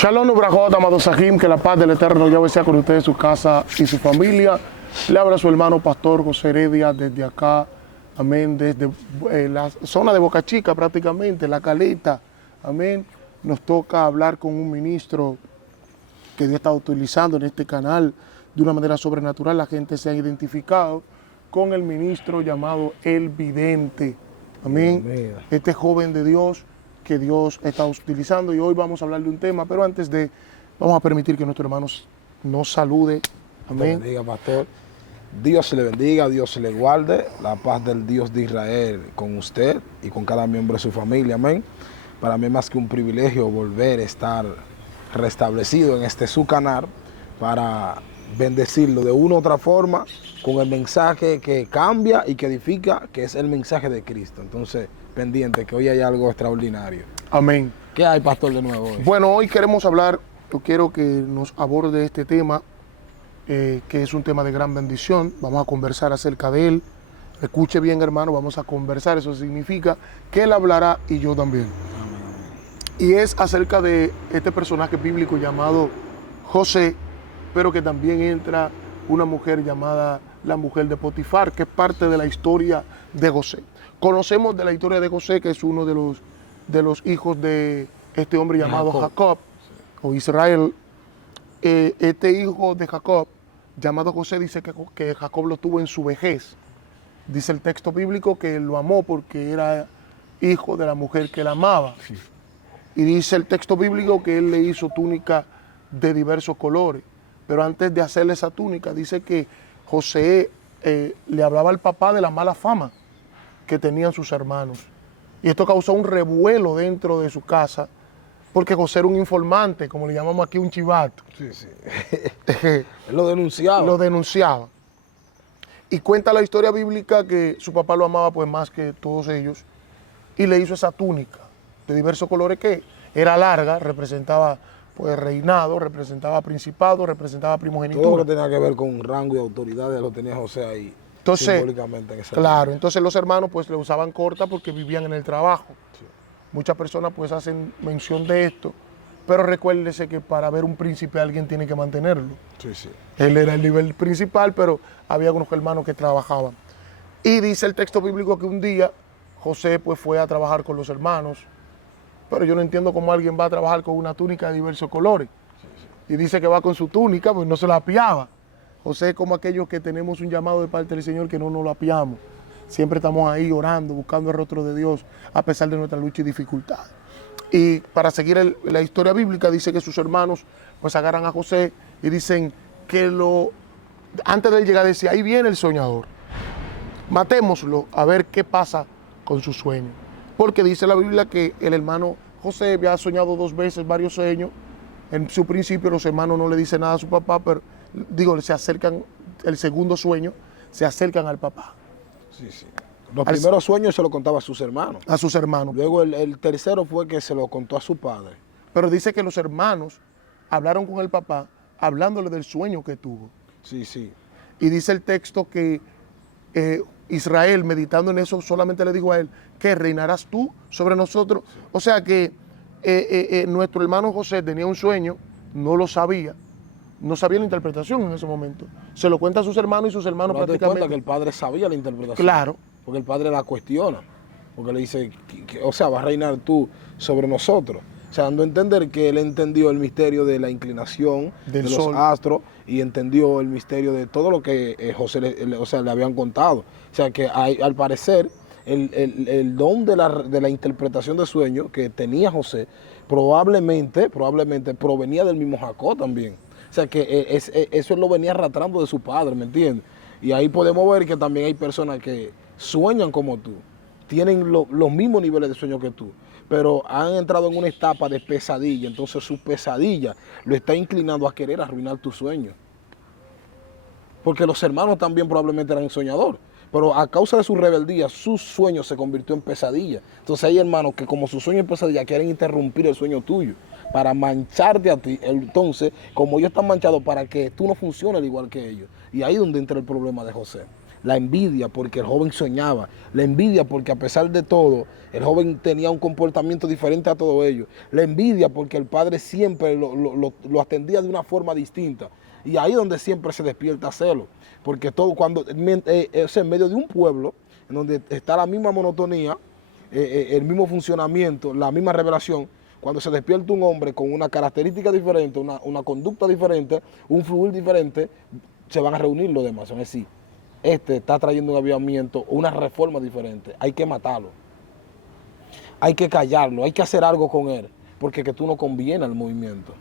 Shalom Ubrajot, amados Sahim, que la paz del Eterno Yahweh sea con ustedes, su casa y su familia. Le habla su hermano Pastor José Heredia desde acá, amén, desde la zona de Boca Chica prácticamente, La Caleta, amén. Nos toca hablar con un ministro que Dios está utilizando en este canal de una manera sobrenatural. La gente se ha identificado con el ministro llamado El Vidente, amén. Este joven de Dios que Dios está utilizando, y hoy vamos a hablar de un tema, pero antes de, vamos a permitir que nuestros hermanos nos salude. Amén. Dios bendiga, pastor. Dios se le bendiga, Dios se le guarde, la paz del Dios de Israel con usted y con cada miembro de su familia, amén. Para mí es más que un privilegio volver a estar restablecido en este su canal para bendecirlo de una u otra forma con el mensaje que cambia y que edifica, que es el mensaje de Cristo. Entonces, pendiente, que hoy hay algo extraordinario. Amén. ¿Qué hay, pastor, de nuevo hoy? Bueno, hoy queremos hablar, yo quiero que nos aborde este tema, que es un tema de gran bendición. Vamos a conversar acerca de él. Escuche bien, hermano, vamos a conversar. Eso significa que él hablará y yo también. Y es acerca de este personaje bíblico llamado José, pero que también entra una mujer llamada la mujer de Potifar, que es parte de la historia de José. Conocemos de la historia de José, que es uno de los hijos de este hombre llamado Jacob, o Israel. Este hijo de Jacob, llamado José, dice que Jacob lo tuvo en su vejez. Dice el texto bíblico que lo amó porque era hijo de la mujer que él amaba. Sí. Y dice el texto bíblico que él le hizo túnica de diversos colores. Pero antes de hacerle esa túnica, dice que José le hablaba al papá de la mala fama que tenían sus hermanos. Y esto causó un revuelo dentro de su casa, porque José era un informante, como le llamamos aquí, un chivato. Sí, sí. Él lo denunciaba. Lo denunciaba. Y cuenta la historia bíblica que su papá lo amaba pues más que todos ellos, y le hizo esa túnica de diversos colores que era larga, representaba pues reinado, representaba principado, representaba primogenitura. Todo lo que tenía que ver con rango y autoridad lo tenía José ahí. Entonces, simbólicamente en esa claro, entonces los hermanos pues le usaban corta porque vivían en el trabajo. Sí. Muchas personas pues hacen mención de esto, pero recuérdese que para ver un príncipe alguien tiene que mantenerlo. Sí, sí. Él era el nivel principal, pero había algunos hermanos que trabajaban. Y dice el texto bíblico que un día José pues fue a trabajar con los hermanos, pero yo no entiendo cómo alguien va a trabajar con una túnica de diversos colores. Sí, sí. Y dice que va con su túnica, pues no se la apiaba. José es como aquellos que tenemos un llamado de parte del Señor que no nos lo apiamos. Siempre estamos ahí orando, buscando el rostro de Dios, a pesar de nuestra lucha y dificultad. Y para seguir la historia bíblica, dice que sus hermanos pues agarran a José y dicen que antes de él llegar decía, ahí viene el soñador. Matémoslo a ver qué pasa con su sueño. Porque dice la Biblia que el hermano José había soñado 2 veces varios sueños. En su principio los hermanos no le dicen nada a su papá, pero se acercan, el segundo sueño, se acercan al papá. Sí, sí. Los primeros sueños se lo contaba a sus hermanos. A sus hermanos. Luego el tercero fue que se lo contó a su padre. Pero dice que los hermanos hablaron con el papá, hablándole del sueño que tuvo. Sí, sí. Y dice el texto que Israel, meditando en eso, solamente le dijo a él, que reinarás tú sobre nosotros. Sí. O sea que nuestro hermano José tenía un sueño, no lo sabía. No sabía la interpretación en ese momento. Se lo cuenta a sus hermanos y sus hermanos prácticamente. ¿Te das cuenta que el padre sabía la interpretación? Claro. Porque el padre la cuestiona. Porque le dice, o sea, vas a reinar tú sobre nosotros. O sea, dando a entender que él entendió el misterio de la inclinación de los astros y entendió el misterio de todo lo que José le habían contado. O sea, que al parecer el don de la interpretación de sueños que tenía José probablemente provenía del mismo Jacob también. O sea, que eso lo venía arrastrando de su padre, ¿me entiendes? Y ahí podemos ver que también hay personas que sueñan como tú, tienen los mismos niveles de sueño que tú, pero han entrado en una etapa de pesadilla, entonces su pesadilla lo está inclinando a querer arruinar tu sueño. Porque los hermanos también probablemente eran soñadores, pero a causa de su rebeldía, su sueño se convirtió en pesadilla. Entonces hay hermanos que como su sueño es pesadilla, quieren interrumpir el sueño tuyo para mancharte a ti. Entonces, como ellos están manchados, para que tú no funciones igual que ellos. Y ahí es donde entra el problema de José. la envidia porque el joven soñaba, la envidia porque a pesar de todo, el joven tenía un comportamiento diferente a todos ellos, la envidia porque el padre siempre lo atendía de una forma distinta. Y ahí es donde siempre se despierta celo, porque todo cuando es en medio de un pueblo, en donde está la misma monotonía, el mismo funcionamiento, la misma revelación, cuando se despierta un hombre con una característica diferente, una conducta diferente, un fluir diferente, se van a reunir los demás. Es decir, este está trayendo un avivamiento, una reforma diferente. Hay que matarlo. Hay que callarlo, hay que hacer algo con él, porque que tú no conviene al movimiento.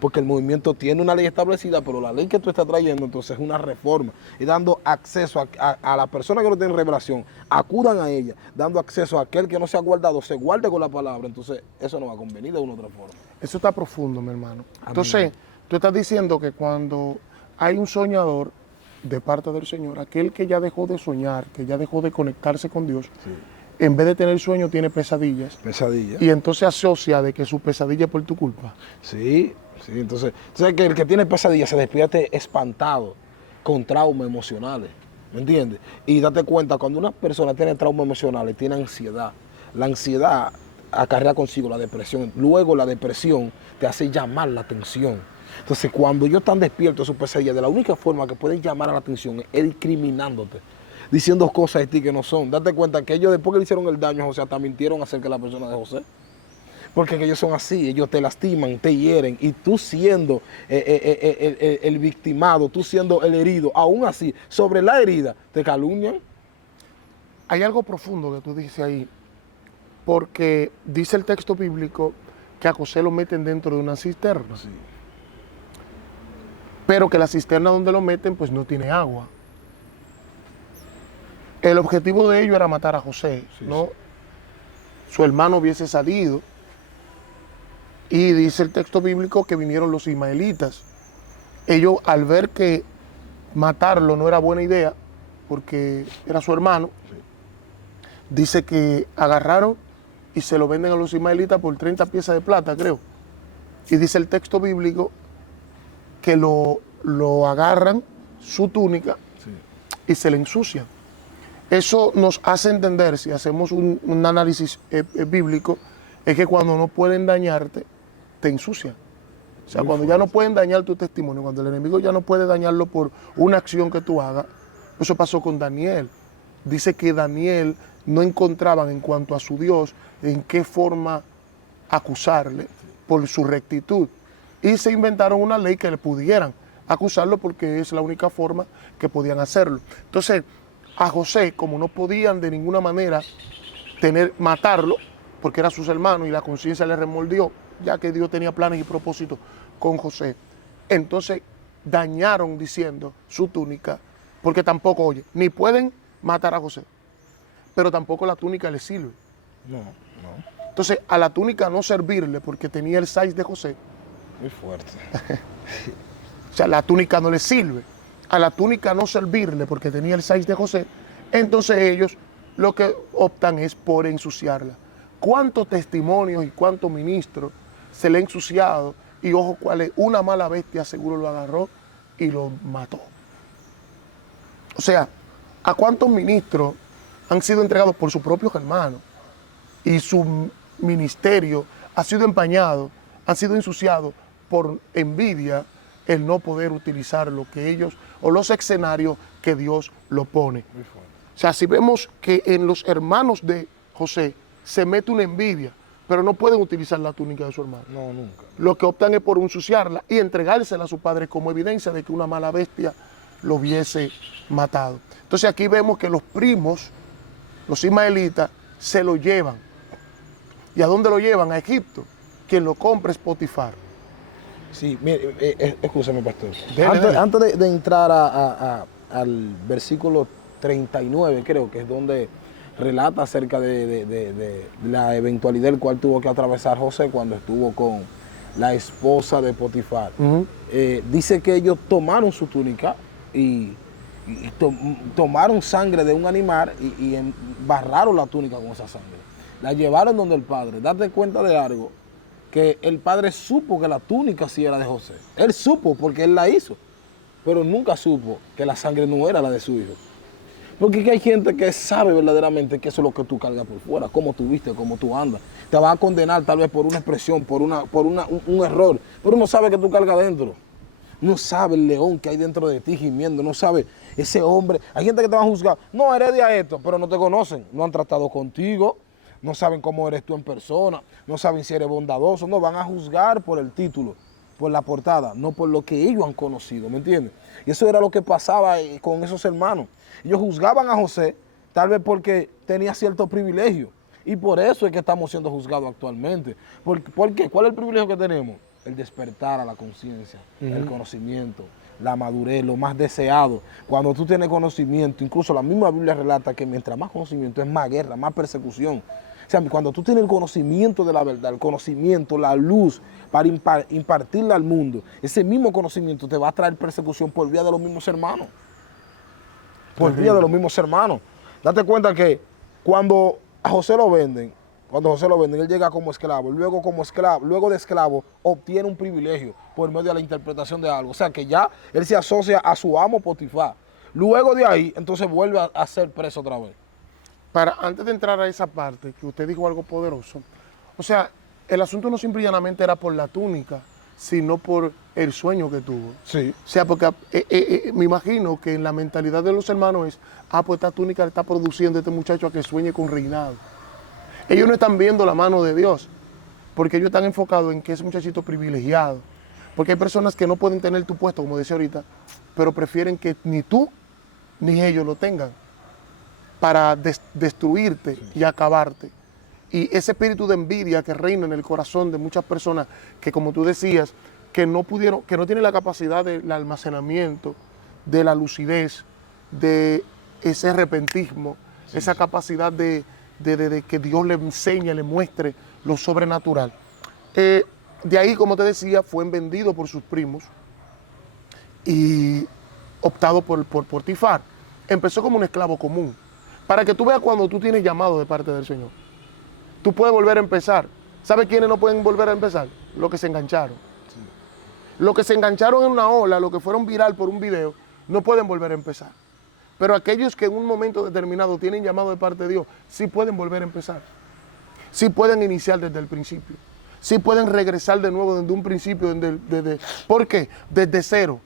Porque el movimiento tiene una ley establecida, pero la ley que tú estás trayendo entonces es una reforma y dando acceso a la persona que no tiene revelación, acudan a ella, dando acceso a aquel que no se ha guardado, se guarde con la palabra. Entonces eso no va a convenir de una u otra forma. Eso está profundo, mi hermano. Entonces, tú estás diciendo que cuando hay un soñador de parte del Señor, aquel que ya dejó de soñar, que ya dejó de conectarse con Dios, sí, en vez de tener sueño tiene pesadillas. Pesadillas. Y entonces asocia de que su pesadilla es por tu culpa. Sí. Sí, entonces que el que tiene pesadillas se despierte espantado, con traumas emocionales, ¿me entiendes? Y date cuenta, cuando una persona tiene traumas emocionales, tiene ansiedad, la ansiedad acarrea consigo la depresión, luego la depresión te hace llamar la atención. Entonces, cuando ellos están despiertos de su pesadilla, de la única forma que pueden llamar a la atención es discriminándote, diciendo cosas de ti que no son. Date cuenta que ellos, después que le hicieron el daño a José, hasta mintieron acerca de la persona de José. Porque ellos son así, ellos te lastiman, te hieren, y tú siendo el victimado, tú siendo el herido, aún así, sobre la herida, te calumnian. Hay algo profundo que tú dices ahí, porque dice el texto bíblico que a José lo meten dentro de una cisterna. Sí. Pero que la cisterna donde lo meten pues no tiene agua. El objetivo de ellos era matar a José, sí, ¿no? Sí. Su hermano hubiese salido. Y dice el texto bíblico que vinieron los ismaelitas. Ellos, al ver que matarlo no era buena idea, porque era su hermano, sí, dice que agarraron y se lo venden a los ismaelitas por 30 piezas de plata, creo. Y dice el texto bíblico que lo agarran, su túnica, sí, y se le ensucian. Eso nos hace entender, si hacemos un análisis bíblico, es que cuando no pueden dañarte, te ensucian. O sea, cuando ya no pueden dañar tu testimonio, cuando el enemigo ya no puede dañarlo por una acción que tú hagas, eso pasó con Daniel. Dice que Daniel no encontraban en cuanto a su Dios en qué forma acusarle por su rectitud. Y se inventaron una ley que le pudieran acusarlo porque es la única forma que podían hacerlo. Entonces, a José, como no podían de ninguna manera matarlo, porque era sus hermanos y la conciencia le remordió, ya que Dios tenía planes y propósitos con José. Entonces dañaron diciendo su túnica, porque tampoco, oye, ni pueden matar a José, pero tampoco la túnica le sirve. No. Entonces a la túnica no servirle porque tenía el size de José. Muy fuerte. O sea, la túnica no le sirve. A la túnica no servirle porque tenía el size de José. Entonces ellos lo que optan es por ensuciarla. ¿Cuántos testimonios y cuántos ministros se le ha ensuciado? Y ojo, cuál es, una mala bestia seguro lo agarró y lo mató. O sea, ¿a cuántos ministros han sido entregados por sus propios hermanos y su ministerio ha sido empañado, han sido ensuciados por envidia, el no poder utilizar lo que ellos o los escenarios que Dios lo pone? O sea, si vemos que en los hermanos de José se mete una envidia, pero no pueden utilizar la túnica de su hermano. No, nunca. Lo que optan es por ensuciarla y entregársela a su padre como evidencia de que una mala bestia lo hubiese matado. Entonces aquí vemos que los primos, los ismaelitas, se lo llevan. ¿Y a dónde lo llevan? A Egipto. Quien lo compra es Potifar. Sí, mire, escúchame, pastor. Dele. Antes de entrar al versículo 39, creo que es donde relata acerca de la eventualidad del cual tuvo que atravesar José cuando estuvo con la esposa de Potifar. Dice que ellos tomaron su túnica y tomaron sangre de un animal y embarraron la túnica con esa sangre. La llevaron donde el padre. Date cuenta de algo, que el padre supo que la túnica sí era de José. Él supo porque él la hizo, pero nunca supo que la sangre no era la de su hijo. Porque es que hay gente que sabe verdaderamente que eso es lo que tú cargas por fuera, cómo tú viste, cómo tú andas. Te va a condenar tal vez por una expresión, por un error, pero no sabe que tú cargas dentro. No sabe el león que hay dentro de ti gimiendo, no sabe ese hombre. Hay gente que te va a juzgar, no, heredia esto, pero no te conocen, no han tratado contigo, no saben cómo eres tú en persona, no saben si eres bondadoso, no, van a juzgar por el título, por la portada, no por lo que ellos han conocido, ¿me entiendes? Y eso era lo que pasaba con esos hermanos. Ellos juzgaban a José, tal vez porque tenía cierto privilegio, y por eso es que estamos siendo juzgados actualmente. ¿Por qué? ¿Cuál es el privilegio que tenemos? El despertar a la conciencia, el conocimiento, la madurez, lo más deseado. Cuando tú tienes conocimiento, incluso la misma Biblia relata que mientras más conocimiento es más guerra, más persecución. O sea, cuando tú tienes el conocimiento de la verdad, el conocimiento, la luz para impartirla al mundo, ese mismo conocimiento te va a traer persecución por vía de los mismos hermanos. Por vía de los mismos hermanos. Date cuenta que cuando a José lo venden, él llega como esclavo, luego de esclavo, obtiene un privilegio por medio de la interpretación de algo. O sea que ya él se asocia a su amo Potifar. Luego de ahí, entonces vuelve a ser preso otra vez. Antes de entrar a esa parte, que usted dijo algo poderoso, o sea, el asunto no simple y llanamente era por la túnica, sino por el sueño que tuvo. Sí. O sea, porque me imagino que en la mentalidad de los hermanos es, pues esta túnica le está produciendo a este muchacho a que sueñe con reinado. Ellos no están viendo la mano de Dios, porque ellos están enfocados en que es muchachito privilegiado. Porque hay personas que no pueden tener tu puesto, como decía ahorita, pero prefieren que ni tú ni ellos lo tengan para destruirte y acabarte. Y ese espíritu de envidia que reina en el corazón de muchas personas que, como tú decías, que no tienen la capacidad del almacenamiento, de la lucidez, de ese repentismo, esa capacidad de que Dios le enseñe, le muestre lo sobrenatural. De ahí, como te decía, fue vendido por sus primos y optado por Potifar. Empezó como un esclavo común. Para que tú veas cuando tú tienes llamado de parte del Señor. Tú puedes volver a empezar. ¿Sabes quiénes no pueden volver a empezar? Los que se engancharon. Sí. Los que se engancharon en una ola, los que fueron viral por un video, no pueden volver a empezar. Pero aquellos que en un momento determinado tienen llamado de parte de Dios, sí pueden volver a empezar. Sí pueden iniciar desde el principio. Sí pueden regresar de nuevo desde un principio. ¿Por qué? Desde cero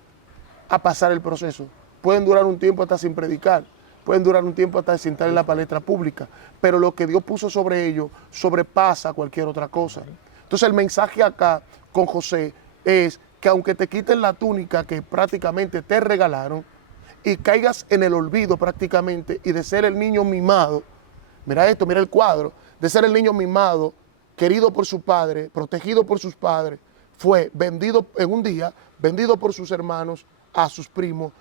a pasar el proceso. Pueden durar un tiempo hasta sin predicar. Pueden durar un tiempo hasta sin estar en la palestra pública. Pero lo que Dios puso sobre ellos sobrepasa cualquier otra cosa. Entonces el mensaje acá con José es que aunque te quiten la túnica que prácticamente te regalaron, y caigas en el olvido prácticamente y de ser el niño mimado, mira esto, mira el cuadro, de ser el niño mimado, querido por su padre, protegido por sus padres, fue vendido en un día, vendido por sus hermanos a sus primos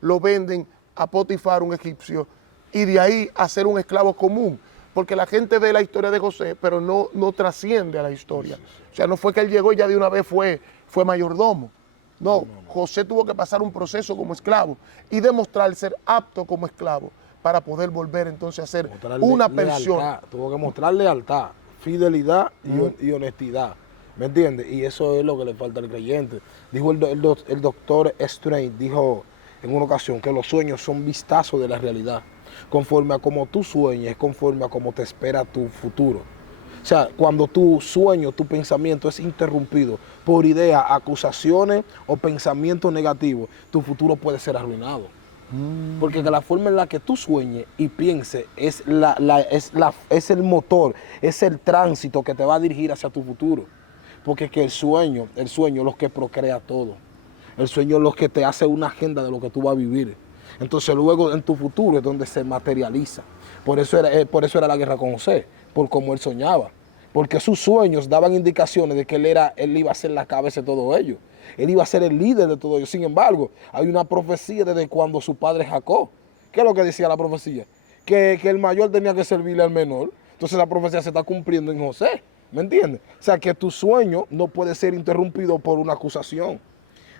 lo venden a Potifar, un egipcio, y de ahí a ser un esclavo común, porque la gente ve la historia de José, pero no trasciende a la historia. O sea, no fue que él llegó y ya de una vez fue mayordomo. No, José tuvo que pasar un proceso como esclavo y demostrar ser apto como esclavo para poder volver entonces a ser una persona. Tuvo que mostrar lealtad, fidelidad y honestidad, ¿me entiendes? Y eso es lo que le falta al creyente. Dijo el doctor Strange, dijo en una ocasión que los sueños son vistazos de la realidad. Conforme a como tú sueñes, conforme a como te espera tu futuro. O sea, cuando tu sueño, tu pensamiento es interrumpido por ideas, acusaciones o pensamientos negativos, tu futuro puede ser arruinado. Porque de la forma en la que tú sueñes y pienses es el motor, es el tránsito que te va a dirigir hacia tu futuro. Porque es que el sueño es lo que procrea todo. El sueño es lo que te hace una agenda de lo que tú vas a vivir. Entonces luego en tu futuro es donde se materializa. Por eso era la guerra con José, por cómo él soñaba. Porque sus sueños daban indicaciones de que él iba a ser la cabeza de todo ello. Él iba a ser el líder de todo ello. Sin embargo, hay una profecía desde cuando su padre Jacob. ¿Qué es lo que decía la profecía? Que el mayor tenía que servirle al menor. Entonces la profecía se está cumpliendo en José. ¿Me entiendes? O sea, que tu sueño no puede ser interrumpido por una acusación.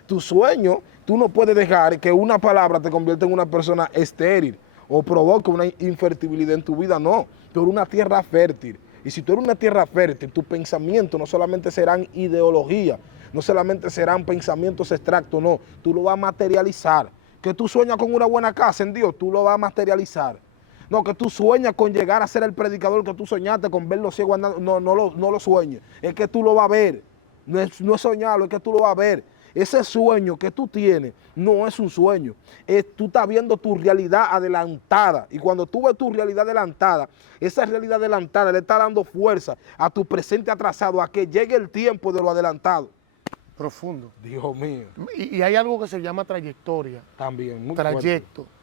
Tu sueño, tú no puedes dejar que una palabra te convierta en una persona estéril o provoque una infertilidad en tu vida. No, tú eres una tierra fértil. Y si tú eres una tierra fértil, tus pensamientos no solamente serán ideología, no solamente serán pensamientos extractos, no. Tú lo vas a materializar que tú sueñas con una buena casa en Dios, tú lo vas a materializar. No, que tú sueñas con llegar a ser el predicador que tú soñaste, con ver los ciegos andando. No lo sueñes. Es que tú lo vas a ver. No es soñarlo, es que tú lo vas a ver. Ese sueño que tú tienes no es un sueño. Tú estás viendo tu realidad adelantada. Y cuando tú ves tu realidad adelantada, esa realidad adelantada le está dando fuerza a tu presente atrasado, a que llegue el tiempo de lo adelantado. Profundo. Dios mío. Y hay algo que se llama trayectoria. También, muy trayecto. fuerte.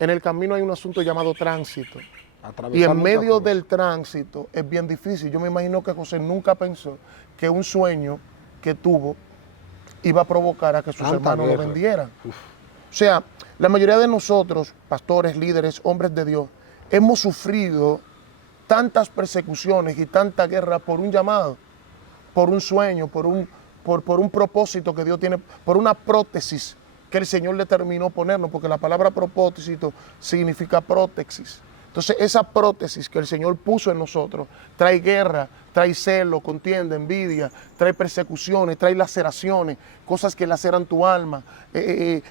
En el camino hay un asunto llamado tránsito. Atravesar Y en medio cosas. del tránsito es bien difícil. Yo me imagino que José nunca pensó que un sueño que tuvo iba a provocar a que sus Tanta hermanos guerra. lo vendieran. O sea, la mayoría de nosotros, pastores, líderes, hombres de Dios, hemos sufrido tantas persecuciones y tanta guerra por un llamado, por un sueño, por un propósito que Dios tiene, por una prótesis que el Señor determinó ponernos, porque la palabra propósito significa prótesis. Entonces, esa prótesis que el Señor puso en nosotros trae guerra, trae celo, contienda, envidia, trae persecuciones, trae laceraciones, cosas que laceran tu alma,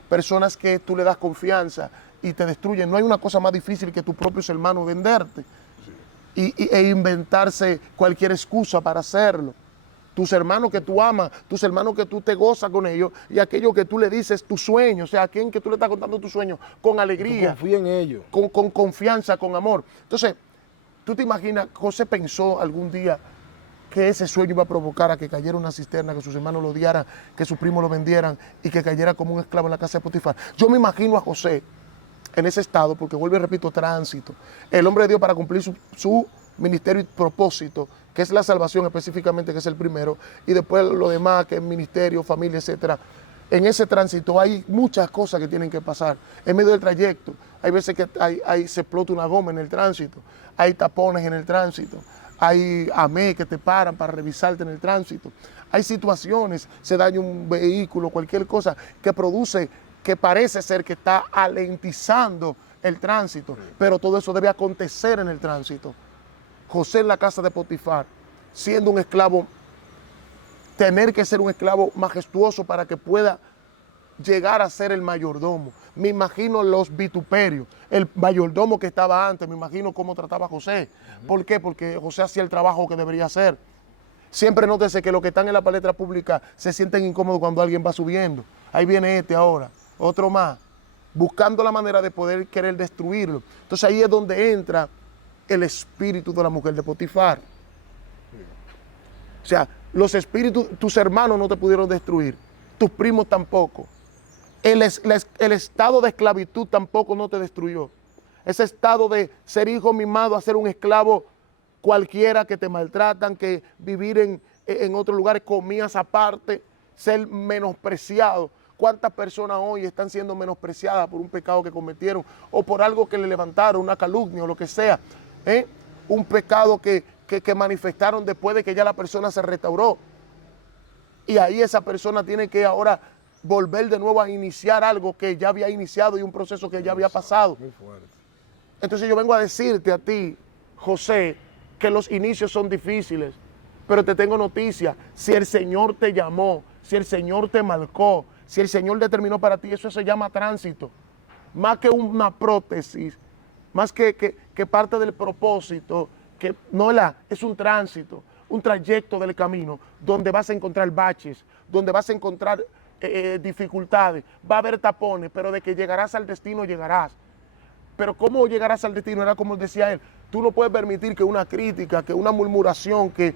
personas que tú le das confianza y te destruyen. No hay una cosa más difícil que tus propios hermanos venderte e inventarse cualquier excusa para hacerlo. Tus hermanos que tú amas, tus hermanos que tú te gozas con ellos y aquello que tú le dices tu sueño, o sea, a quien que tú le estás contando tu sueño con alegría. Confía en ellos. Con confianza, con amor. Entonces, tú te imaginas, José pensó algún día que ese sueño iba a provocar a que cayera una cisterna, que sus hermanos lo odiaran, que sus primos lo vendieran y que cayera como un esclavo en la casa de Potifar. Yo me imagino a José en ese estado, porque vuelvo y repito, tránsito. El hombre de Dios para cumplir su ministerio y propósito, que es la salvación específicamente, que es el primero, y después lo demás, que es ministerio, familia, etcétera. En ese tránsito hay muchas cosas que tienen que pasar. En medio del trayecto, hay veces que se explota una goma en el tránsito, hay tapones en el tránsito, hay AME que te paran para revisarte en el tránsito, hay situaciones, se daña un vehículo, cualquier cosa que produce, que parece ser que está alentizando el tránsito, pero todo eso debe acontecer en el tránsito. José en la casa de Potifar, siendo un esclavo, tener que ser un esclavo majestuoso para que pueda llegar a ser el mayordomo. Me imagino los vituperios, el mayordomo que estaba antes, me imagino cómo trataba a José. ¿Por qué? Porque José hacía el trabajo que debería hacer. Siempre nótese que los que están en la palestra pública se sienten incómodos cuando alguien va subiendo. Ahí viene este ahora, otro más, buscando la manera de poder querer destruirlo. Entonces ahí es donde entra el espíritu de la mujer de Potifar. O sea, los espíritus, tus hermanos no te pudieron destruir, tus primos tampoco. El estado de esclavitud tampoco no te destruyó. Ese estado de ser hijo mimado a ser un esclavo cualquiera, que te maltratan, que vivir en otros lugares, comías aparte, ser menospreciado. ¿Cuántas personas hoy están siendo menospreciadas por un pecado que cometieron o por algo que le levantaron, una calumnia o lo que sea? Un pecado que manifestaron después de que ya la persona se restauró. Y ahí esa persona tiene que ahora volver de nuevo a iniciar algo que ya había iniciado y un proceso que ya había pasado. Muy fuerte. Entonces yo vengo a decirte a ti, José, que los inicios son difíciles, pero te tengo noticia: si el Señor te llamó, si el Señor te marcó, si el Señor determinó para ti, eso se llama tránsito. Más que una prótesis, más que parte del propósito, que no es un tránsito, un trayecto del camino, donde vas a encontrar baches, donde vas a encontrar dificultades, va a haber tapones, pero de que llegarás al destino, llegarás. Pero ¿cómo llegarás al destino? Era como decía él, tú no puedes permitir que una crítica, que una murmuración, que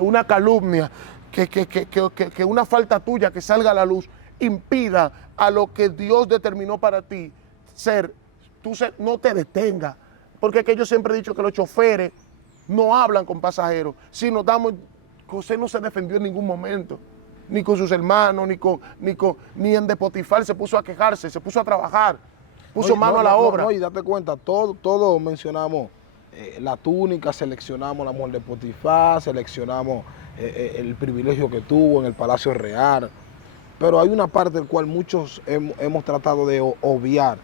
una calumnia, que una falta tuya que salga a la luz impida a lo que Dios determinó para ti ser. No te detenga, porque es que yo siempre he dicho que los choferes no hablan con pasajeros. Si nos damos, José no se defendió en ningún momento, ni con sus hermanos, ni en de Potifar se puso a quejarse, se puso a trabajar, puso mano a la obra. No, y date cuenta, todo mencionamos la túnica, seleccionamos la mujer de Potifar, seleccionamos el privilegio que tuvo en el Palacio Real, pero hay una parte del cual muchos hemos tratado de obviar,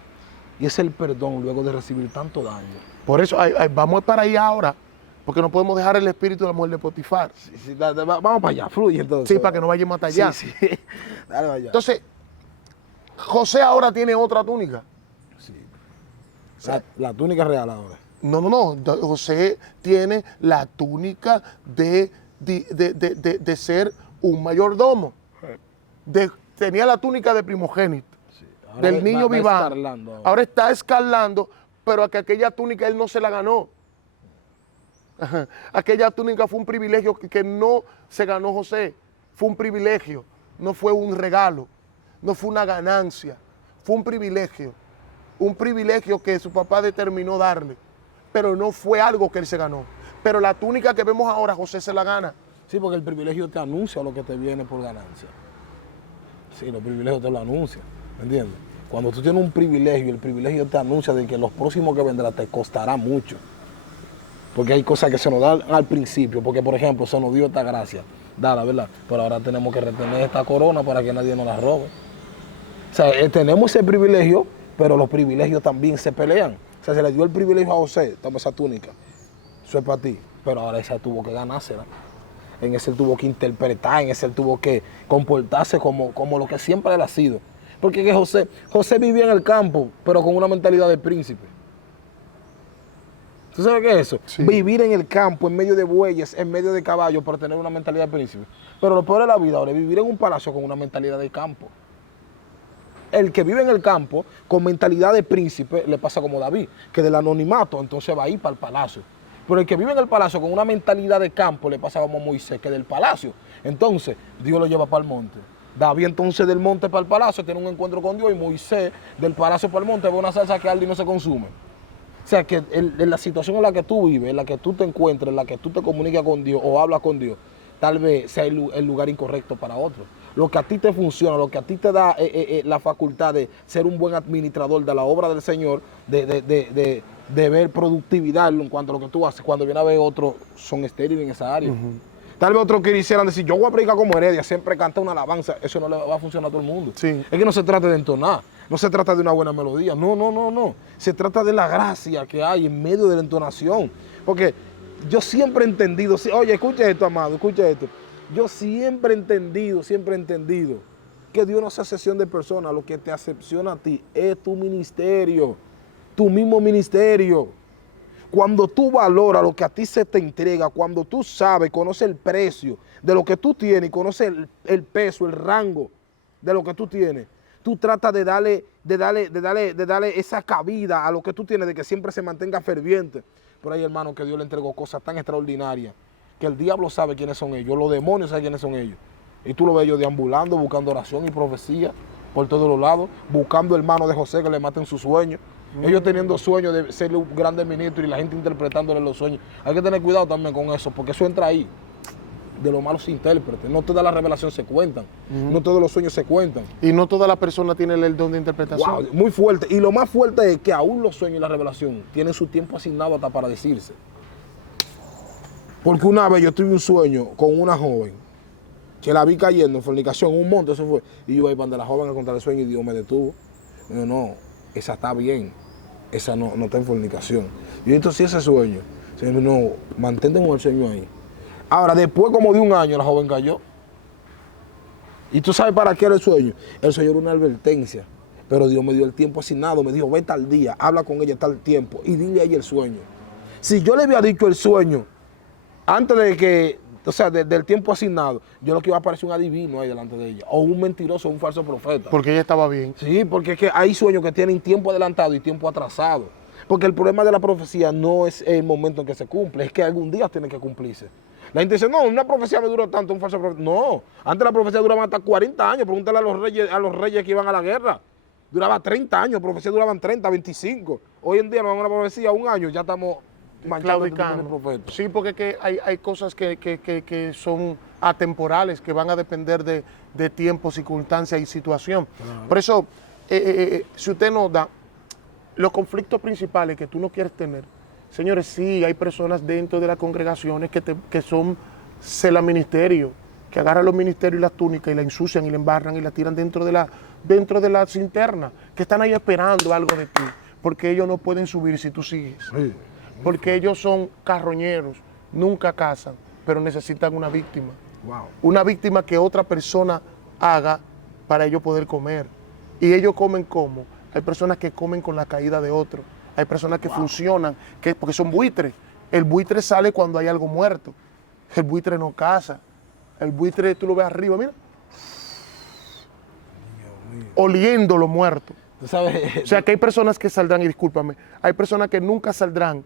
y es el perdón luego de recibir tanto daño. Por eso vamos para ahí ahora, porque no podemos dejar el espíritu de la mujer de Potifar. Sí, vamos para allá, fluye entonces. Sí, para que no vayamos hasta allá. Sí, dale allá. Entonces, José ahora tiene otra túnica. Sí. La túnica real ahora. No. José tiene la túnica de ser un mayordomo. Tenía la túnica de primogénito, sí. Del niño viván. Ahora está escalando, pero aquella túnica él no se la ganó. Aquella túnica fue un privilegio que no se ganó José. Fue un privilegio, no fue un regalo, no fue una ganancia, fue un privilegio. Un privilegio que su papá determinó darle, pero no fue algo que él se ganó. Pero la túnica que vemos ahora, José se la gana. Sí, porque el privilegio te anuncia lo que te viene por ganancia. Sí, los privilegios te lo anuncian, ¿me entiendes? Cuando tú tienes un privilegio, el privilegio te anuncia de que los próximos que vendrán te costará mucho. Porque hay cosas que se nos dan al principio, porque por ejemplo se nos dio esta gracia, dada, ¿verdad? Pero ahora tenemos que retener esta corona para que nadie nos la robe. O sea, tenemos ese privilegio, pero los privilegios también se pelean. O sea, se le dio el privilegio a José, toma esa túnica, eso es para ti, pero ahora esa tuvo que ganársela. En ese él tuvo que interpretar, en ese él tuvo que comportarse como lo que siempre él ha sido. Porque que José vivía en el campo, pero con una mentalidad de príncipe. ¿Tú sabes qué es eso? Sí. Vivir en el campo, en medio de bueyes, en medio de caballos, pero tener una mentalidad de príncipe. Pero lo peor de la vida ahora es vivir en un palacio con una mentalidad de campo. El que vive en el campo con mentalidad de príncipe le pasa como David, que del anonimato entonces va a ir para el palacio. Pero el que vive en el palacio con una mentalidad de campo le pasa como Moisés, que del palacio. Entonces Dios lo lleva para el monte. David entonces del monte para el palacio tiene un encuentro con Dios, y Moisés del palacio para el monte ve una salsa que arde y no se consume. O sea que en la situación en la que tú vives, en la que tú te encuentres, en la que tú te comunicas con Dios o hablas con Dios, tal vez sea el lugar incorrecto para otro. Lo que a ti te funciona, lo que a ti te da la facultad de ser un buen administrador de la obra del Señor, de ver productividad en cuanto a lo que tú haces, cuando viene a ver otros son estériles en esa área. Tal vez otros quisieran decir, yo voy a predicar como Heredia, siempre canta una alabanza. Eso no le va a funcionar a todo el mundo. Sí. Es que no se trata de entonar, no se trata de una buena melodía, no. Se trata de la gracia que hay en medio de la entonación. Porque yo siempre he entendido, oye, escucha esto, amado, escucha esto. Yo siempre he entendido que Dios no hace excepción de personas. Lo que te acepciona a ti es tu ministerio, tu mismo ministerio. Cuando tú valoras lo que a ti se te entrega, cuando tú sabes, conoces el precio de lo que tú tienes y conoces el peso, el rango de lo que tú tienes, tú tratas de darle esa cabida a lo que tú tienes, de que siempre se mantenga ferviente. Por ahí, hermano, que Dios le entregó cosas tan extraordinarias que el diablo sabe quiénes son ellos, los demonios saben quiénes son ellos. Y tú lo ves ellos deambulando, buscando oración y profecía por todos los lados, buscando hermanos de José que le maten sus sueños. Ellos teniendo sueños de ser un grande ministro y la gente interpretándole los sueños. Hay que tener cuidado también con eso, porque eso entra ahí, de los malos intérpretes. No todas las revelaciones se cuentan, no todos los sueños se cuentan. Y no todas las personas tienen el don de interpretación. Wow, muy fuerte. Y lo más fuerte es que aún los sueños y la revelación tienen su tiempo asignado hasta para decirse. Porque una vez yo tuve un sueño con una joven, que la vi cayendo en fornicación, un monte, eso fue. Y yo iba a ir para la joven a contar el sueño y Dios me detuvo. Me dijo, no, esa está bien, esa no está en fornicación. Y entonces ese sueño, Señor, no, mantente con el sueño ahí. Ahora, después como de un año, la joven cayó. ¿Y tú sabes para qué era el sueño? El sueño era una advertencia. Pero Dios me dio el tiempo asignado, me dijo, ve tal día, habla con ella tal tiempo y dile a ella el sueño. Si yo le había dicho el sueño antes de que, o sea, del tiempo asignado, yo lo que iba a aparecer un adivino ahí delante de ella, o un mentiroso, un falso profeta. Porque ella estaba bien. Sí, porque es que hay sueños que tienen tiempo adelantado y tiempo atrasado. Porque el problema de la profecía no es el momento en que se cumple, es que algún día tiene que cumplirse. La gente dice, no, una profecía me duró tanto, un falso profeta. No, antes la profecía duraba hasta 40 años, pregúntale a los reyes que iban a la guerra. Duraba 30 años, profecías duraban 30, 25. Hoy en día nos dan una profecía un año, ya estamos claudicando. Sí, porque que hay cosas que son atemporales, que van a depender de tiempo, circunstancia y situación. Claro. Por eso, si usted nos da los conflictos principales que tú no quieres tener, señores, sí, hay personas dentro de las congregaciones que son cela ministerio, que agarran los ministerios y las túnicas y la ensucian y la embarran y la tiran dentro de la cinterna, que están ahí esperando algo de ti, porque ellos no pueden subir si tú sigues. Sí. Porque ellos son carroñeros, nunca cazan, pero necesitan una víctima. Wow. Una víctima que otra persona haga para ellos poder comer. Y ellos comen como. Hay personas que comen con la caída de otro. Hay personas que funcionan, porque son buitres. El buitre sale cuando hay algo muerto. El buitre no caza. El buitre tú lo ves arriba, mira. Oliendo lo muerto. ¿Tú sabes? O sea que hay personas que saldrán, y discúlpame, hay personas que nunca saldrán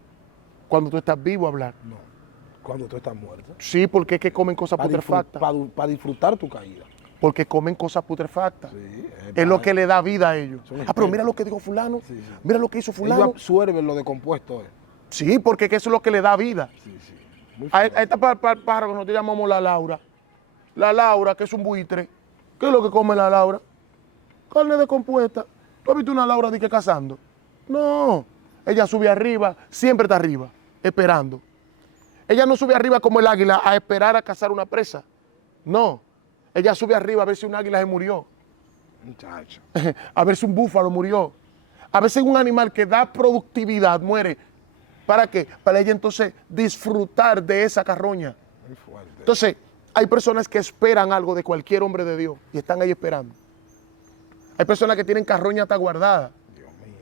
cuando tú estás vivo a hablar. No, cuando tú estás muerto. Sí, porque es que comen cosas putrefactas. Para disfrutar tu caída. Porque comen cosas putrefactas. Sí, es lo que le da vida a ellos. Son Pero mira lo que dijo fulano. Sí, sí. Mira lo que hizo fulano. Ellos absorben lo decompuesto. Sí, porque eso es lo que le da vida. Sí, sí. Muy A fuerte. esta pájaro que nosotros llamamos la Laura. La Laura, que es un buitre. ¿Qué es lo que come la Laura? Carne descompuesta. ¿Tú has visto una Laura de que cazando? No. Ella sube arriba, siempre está arriba, esperando. Ella no sube arriba como el águila a esperar a cazar una presa. No. Ella sube arriba a ver si un águila se murió. Muchacho. A ver si un búfalo murió. A veces un animal que da productividad muere. ¿Para qué? Para ella entonces disfrutar de esa carroña. Muy fuerte. Entonces, hay personas que esperan algo de cualquier hombre de Dios y están ahí esperando. Hay personas que tienen carroña hasta guardada. Dios mío.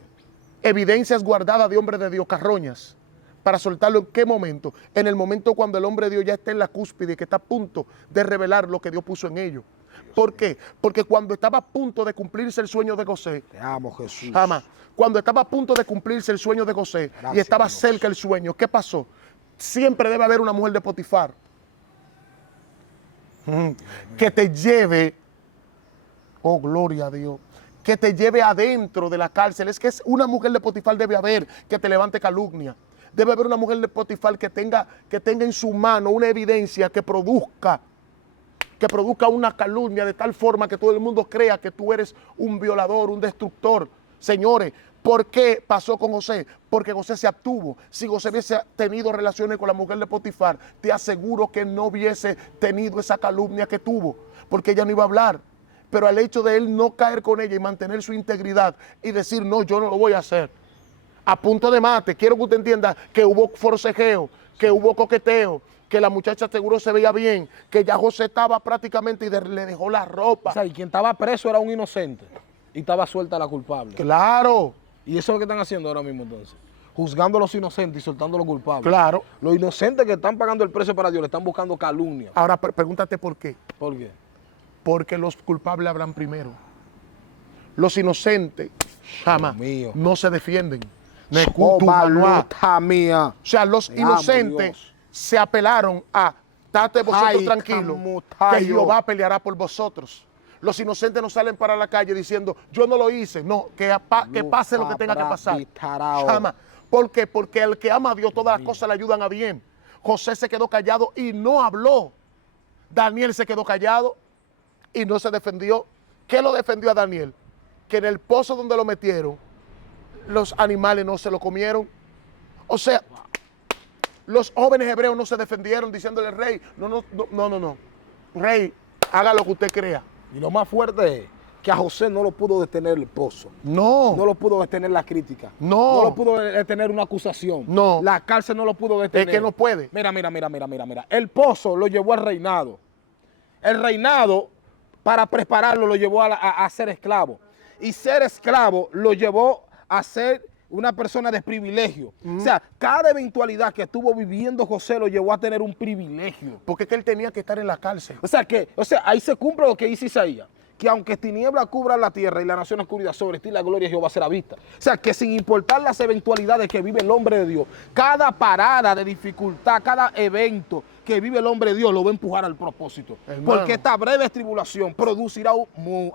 Evidencias guardadas de hombres de Dios, carroñas. Para soltarlo en qué momento? En el momento cuando el hombre de Dios ya está en la cúspide, que está a punto de revelar lo que Dios puso en ellos. ¿Por qué? Porque cuando estaba a punto de cumplirse el sueño de José, Te amo, Jesús. jamás, cuando estaba a punto de cumplirse el sueño de José Gracias, y estaba Dios. cerca el sueño, ¿qué pasó? Siempre debe haber una mujer de Potifar que te lleve, oh gloria a Dios, que te lleve adentro de la cárcel. Es que es una mujer de Potifar debe haber que te levante calumnia. Debe haber una mujer de Potifar que tenga en su mano una evidencia que produzca una calumnia de tal forma que todo el mundo crea que tú eres un violador, un destructor. Señores, ¿por qué pasó con José? Porque José se abstuvo. Si José hubiese tenido relaciones con la mujer de Potifar, te aseguro que no hubiese tenido esa calumnia que tuvo, porque ella no iba a hablar. Pero al hecho de él no caer con ella y mantener su integridad y decir, no, yo no lo voy a hacer, a punto de mate, quiero que usted entienda que hubo forcejeo, que hubo coqueteo, que la muchacha seguro se veía bien, que ya José estaba prácticamente y le dejó la ropa. O sea, y quien estaba preso era un inocente y estaba suelta la culpable. Claro, Y eso es lo que están haciendo ahora mismo entonces. Juzgando a los inocentes y soltando a los culpables. claro. Los inocentes que están pagando el precio para Dios le están buscando calumnia. Ahora pregúntate por qué. ¿Por qué? Porque los culpables hablan primero. Los inocentes jamás Dios mío. no se defienden. Mía. O sea, los Te amo, inocentes Dios. se apelaron a, estate vosotros Ay, tranquilos, que camutayo. Jehová peleará por vosotros. Los inocentes no salen para la calle diciendo, yo no lo hice. No, que pase lo que tenga que pasar. Jamás. ¿Por qué? Porque el que ama a Dios, todas las cosas le ayudan a bien. José se quedó callado y no habló. Daniel se quedó callado y no se defendió. ¿Qué lo defendió a Daniel? Que en el pozo donde lo metieron, los animales no se lo comieron. O sea, los jóvenes hebreos no se defendieron diciéndole, rey, no. Rey, haga lo que usted crea. Y lo más fuerte es que a José no lo pudo detener el pozo. No. No lo pudo detener la crítica. No. No lo pudo detener una acusación. No. La cárcel no lo pudo detener. Es que no puede. Mira. El pozo lo llevó al reinado. El reinado, para prepararlo, lo llevó a ser esclavo. Y ser esclavo lo llevó a ser una persona de privilegio. O sea, cada eventualidad que estuvo viviendo José lo llevó a tener un privilegio. Porque es que él tenía que estar en la cárcel. O sea, ahí se cumple lo que dice Isaías, que aunque tiniebla cubra la tierra y la nación oscuridad sobre ti, la gloria de Jehová será vista. O sea, que sin importar las eventualidades que vive el hombre de Dios, cada parada de dificultad, cada evento que vive el hombre de Dios lo va a empujar al propósito. Hermano. Porque esta breve tribulación producirá un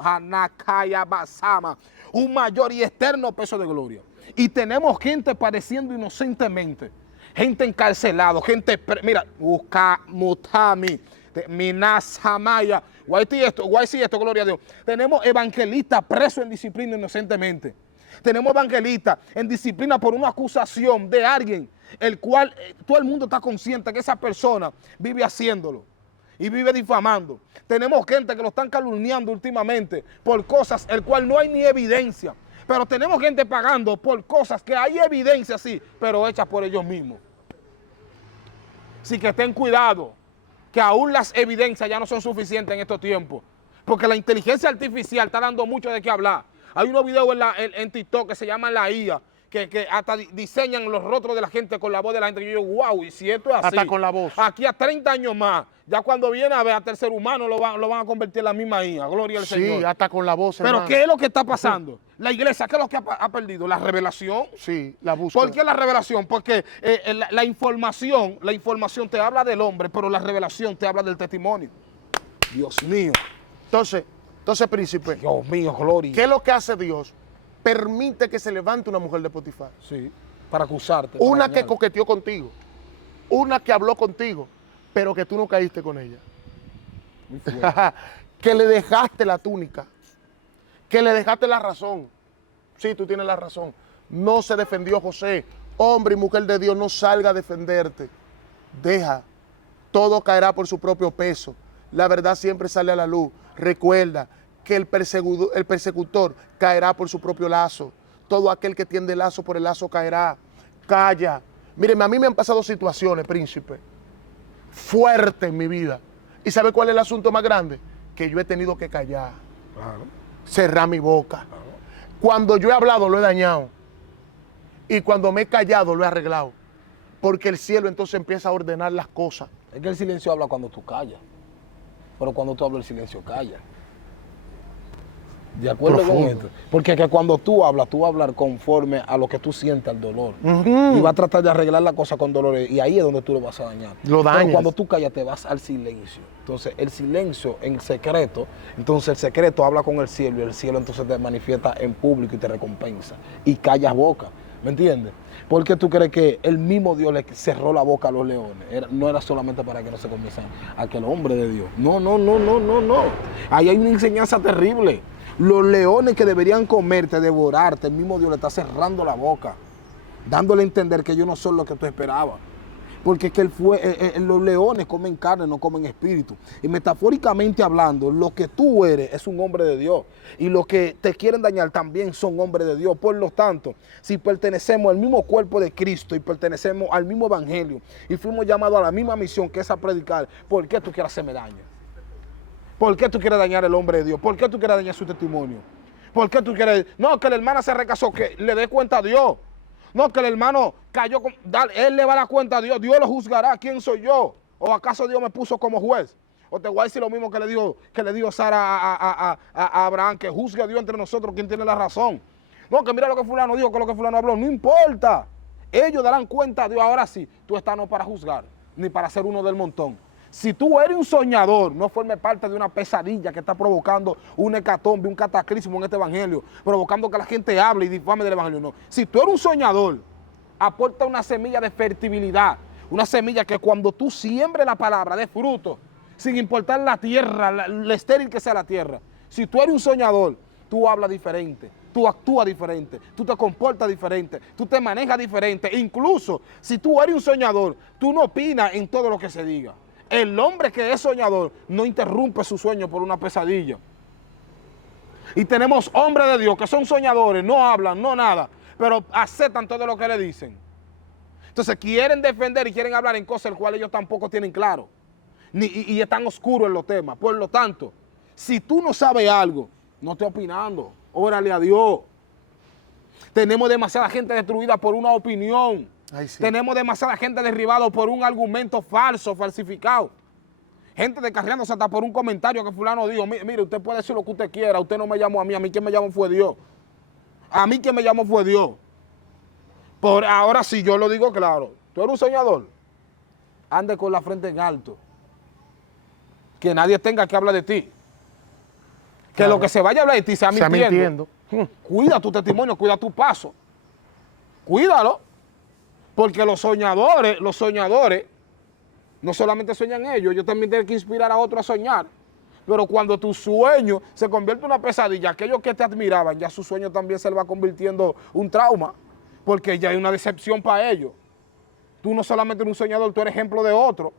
mayor y eterno peso de gloria. Y tenemos gente padeciendo inocentemente, gente encarcelada, gente, mira, Mutami, Minasamaya, Guaiti esto, gloria a Dios. Tenemos evangelistas presos en disciplina inocentemente. Tenemos evangelistas en disciplina por una acusación de alguien, el cual todo el mundo está consciente que esa persona vive haciéndolo y vive difamando. Tenemos gente que lo están calumniando últimamente por cosas el cual no hay ni evidencia. Pero tenemos gente pagando por cosas que hay evidencia, sí, pero hechas por ellos mismos. Así que ten cuidado, que aún las evidencias ya no son suficientes en estos tiempos. Porque la inteligencia artificial está dando mucho de qué hablar. Hay unos videos en TikTok que se llaman la IA, que hasta diseñan los rostros de la gente con la voz de la gente. Y yo digo, wow, y si esto es así, hasta con la voz. Aquí a 30 años más, ya cuando viene a ver hasta el ser humano lo van a convertir en la misma IA, gloria al Señor. Sí, hasta con la voz, Pero hermano. ¿qué es lo que está pasando? La iglesia, ¿qué es lo que ha perdido? La revelación. Sí, la búsqueda. ¿Por qué la revelación? Porque la información te habla del hombre, pero la revelación te habla del testimonio. Dios mío. Entonces, príncipe, Dios mío, gloria. ¿qué es lo que hace Dios? Permite que se levante una mujer de Potifar. Sí, para acusarte. Una que coqueteó contigo, una que habló contigo, pero que tú no caíste con ella. Que le dejaste la túnica, que le dejaste la razón. Sí, tú tienes la razón. No se defendió José. Hombre y mujer de Dios, no salga a defenderte. Deja. Todo caerá por su propio peso. La verdad siempre sale a la luz. Recuerda que el persecutor caerá por su propio lazo. Todo aquel que tiende lazo por el lazo caerá. Calla. Mírenme, a mí me han pasado situaciones, príncipe, fuertes en mi vida. ¿Y sabe cuál es el asunto más grande? Que yo he tenido que callar. Claro. Cerrar mi boca. Claro. Cuando yo he hablado, lo he dañado. Y cuando me he callado, lo he arreglado. Porque el cielo entonces empieza a ordenar las cosas. Es que el silencio habla cuando tú callas. Pero cuando tú hablas, el silencio calla. ¿De acuerdo con esto? Porque que cuando tú hablas conforme a lo que tú sientes, al dolor. Y vas a tratar de arreglar la cosa con dolor. Y ahí es donde tú lo vas a dañar. Lo dañas. Pero cuando tú callas, te vas al silencio. Entonces, el silencio en secreto, entonces el secreto habla con el cielo y el cielo entonces te manifiesta en público y te recompensa. Y callas boca. ¿Me entiendes? ¿Por qué tú crees que el mismo Dios le cerró la boca a los leones? No era solamente para que no se comiesen a aquel hombre de Dios. No. Ahí hay una enseñanza terrible. Los leones que deberían comerte, devorarte, el mismo Dios le está cerrando la boca, dándole a entender que ellos no son lo que tú esperabas. Porque es que los leones comen carne, no comen espíritu. Y metafóricamente hablando, lo que tú eres es un hombre de Dios. Y los que te quieren dañar también son hombres de Dios. Por lo tanto, si pertenecemos al mismo cuerpo de Cristo y pertenecemos al mismo evangelio y fuimos llamados a la misma misión que es a predicar, ¿por qué tú quieres hacerme daño? ¿Por qué tú quieres dañar al hombre de Dios? ¿Por qué tú quieres dañar su testimonio? ¿Por qué tú quieres? No, que la hermana se recasó, que le dé cuenta a Dios. No, que el hermano cayó, él le va a dar cuenta a Dios, Dios lo juzgará, ¿quién soy yo? ¿O acaso Dios me puso como juez? O te voy a decir lo mismo que le dijo Sara a Abraham, que juzgue a Dios entre nosotros, ¿quién tiene la razón? No, que mira lo que fulano dijo, que lo que fulano habló, no importa. Ellos darán cuenta a Dios. Ahora sí, tú estás no para juzgar, ni para ser uno del montón. Si tú eres un soñador, no formes parte de una pesadilla que está provocando un hecatombe, un cataclismo en este evangelio, provocando que la gente hable y difame del evangelio. No. Si tú eres un soñador, aporta una semilla de fertilidad, una semilla que cuando tú siembres la palabra dé fruto, sin importar la tierra, la estéril que sea la tierra. Si tú eres un soñador, tú hablas diferente, tú actúas diferente, tú te comportas diferente, tú te manejas diferente. Incluso si tú eres un soñador, tú no opinas en todo lo que se diga. El hombre que es soñador no interrumpe su sueño por una pesadilla. Y tenemos hombres de Dios que son soñadores, no hablan, no nada, pero aceptan todo lo que le dicen. Entonces quieren defender y quieren hablar en cosas las cuales ellos tampoco tienen claro. Y están oscuros en los temas. Por lo tanto, si tú no sabes algo, no estés opinando, órale a Dios. Tenemos demasiada gente destruida por una opinión. Ay, sí. Tenemos demasiada gente derribada por un argumento falso, falsificado. Gente descarriándose hasta por un comentario que fulano dijo. Mire, usted puede decir lo que usted quiera, usted no me llamó a mí quien me llamó fue Dios. A mí quien me llamó fue Dios. Ahora sí, yo lo digo claro. Tú eres un soñador, ande con la frente en alto. Que nadie tenga que hablar de ti. Que claro, lo que se vaya a hablar de ti sea mintiendo. Cuida tu testimonio, cuida tu paso. Cuídalo. Porque los soñadores, no solamente sueñan ellos también tienen que inspirar a otros a soñar. Pero cuando tu sueño se convierte en una pesadilla, aquellos que te admiraban, ya su sueño también se le va convirtiendo un trauma, porque ya hay una decepción para ellos. Tú no solamente eres un soñador, tú eres ejemplo de otro.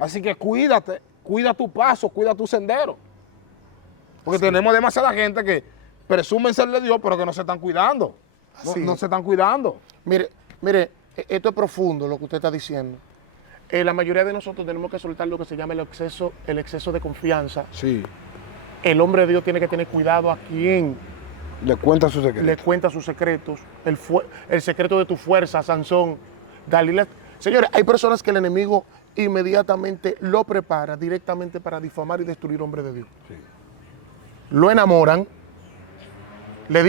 Así que cuídate, cuida tu paso, cuida tu sendero. Porque sí, tenemos demasiada gente que presumen ser de Dios, pero que no se están cuidando. No se están cuidando. Mire, esto es profundo lo que usted está diciendo. La mayoría de nosotros tenemos que soltar lo que se llama el exceso de confianza. Sí. El hombre de Dios tiene que tener cuidado a quién Le cuenta sus secretos. Le cuenta sus secretos, el secreto de tu fuerza, Sansón, Dalila. Señores, hay personas que el enemigo inmediatamente lo prepara directamente para difamar y destruir hombres de Dios. Sí. Lo enamoran, le